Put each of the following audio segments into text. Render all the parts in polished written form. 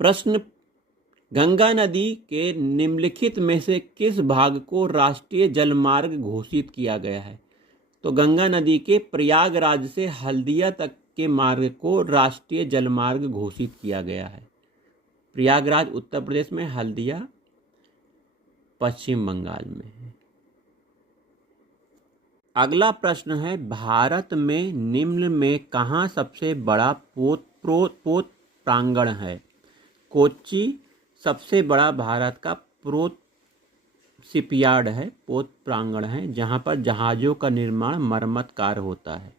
प्रश्न, गंगा नदी के निम्नलिखित में से किस भाग को राष्ट्रीय जलमार्ग घोषित किया गया है? तो गंगा नदी के प्रयागराज से हल्दिया तक के मार्ग को राष्ट्रीय जलमार्ग घोषित किया गया है। प्रयागराज उत्तर प्रदेश में, हल्दिया पश्चिम बंगाल में है। अगला प्रश्न है, भारत में निम्न में कहाँ सबसे बड़ा पोत प्रांगण है? कोच्चि सबसे बड़ा भारत का पोत शिपयार्ड है, पोत प्रांगण है, जहां पर जहाज़ों का निर्माण मरम्मत कार्य होता है।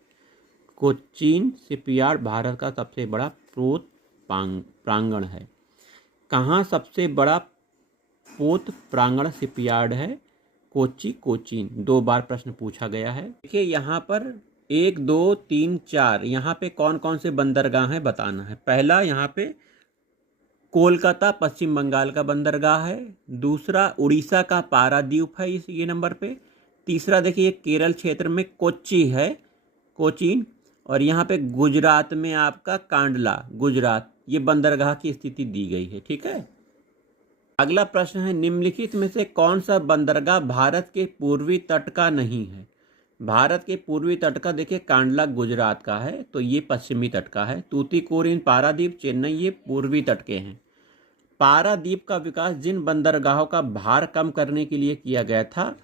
कोचीन शिपयार्ड भारत का सबसे बड़ा पोत प्रांगण है। कहाँ सबसे बड़ा पोत प्रांगण शिपयार्ड है? कोच्चि, कोचीन। 2 बार प्रश्न पूछा गया है। देखिए यहाँ पर 1, 2, 3, 4 यहाँ पे कौन कौन से बंदरगाह हैं बताना है। पहला यहाँ पे कोलकाता पश्चिम बंगाल का बंदरगाह है। दूसरा उड़ीसा का पारादीप है ये नंबर पे। तीसरा देखिए केरल क्षेत्र में कोच्चि है, कोचीन। और यहाँ पे गुजरात में आपका कांडला, गुजरात, ये बंदरगाह की स्थिति दी गई है। ठीक है। अगला प्रश्न है, निम्नलिखित में से कौन सा बंदरगाह भारत के पूर्वी तट का नहीं है? भारत के पूर्वी तट का देखिए कांडला गुजरात का है, तो ये पश्चिमी तट का है। तूतीकोरिन, पारादीप, चेन्नई ये पूर्वी तट के हैं। पारादीप का विकास जिन बंदरगाहों का भार कम करने के लिए किया गया था,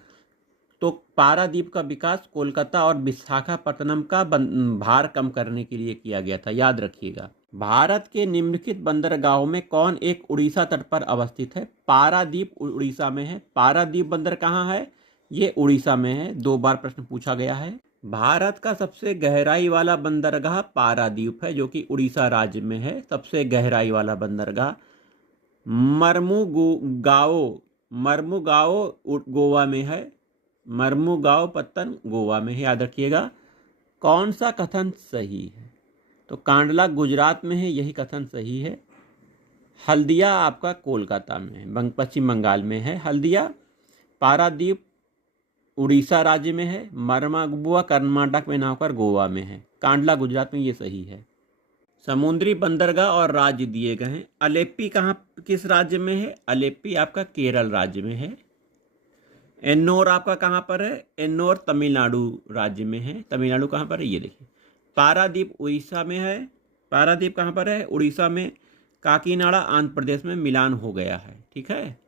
तो पारादीप का विकास कोलकाता और विशाखापट्टनम का भार कम करने के लिए किया गया था, याद रखिएगा। भारत के निम्नलिखित बंदरगाहों में कौन एक उड़ीसा तट पर अवस्थित है? पारादीप उड़ीसा में है। पारादीप बंदर कहाँ है? ये उड़ीसा में है। 2 बार प्रश्न पूछा गया है। भारत का सबसे गहराई वाला बंदरगाह पारादीप है, जो कि उड़ीसा राज्य में है। सबसे गहराई वाला बंदरगाह मर्मुगाओ गोवा में है। मर्मुगाओ पत्तन गोवा में है, याद रखिएगा। कौन सा कथन सही है? तो कांडला गुजरात में है, यही कथन सही है। हल्दिया आपका कोलकाता में है, पश्चिम बंगाल में है हल्दिया। पारादीप उड़ीसा राज्य में है। मर्मुगाओ कर्नाटक में ना होकर गोवा में है। कांडला गुजरात में, ये सही है। समुद्री बंदरगाह और राज्य दिए गए हैं। अलेप्पी किस राज्य में है? अलेप्पी आपका केरल राज्य में है। एन्नोर आपका कहाँ पर है? एन्नोर तमिलनाडु राज्य में है। तमिलनाडु कहाँ पर है? ये देखिए। पारादीप उड़ीसा में है। पारादीप कहाँ पर है? उड़ीसा में। काकीनाडा आंध्र प्रदेश में। मिलान हो गया है। ठीक है।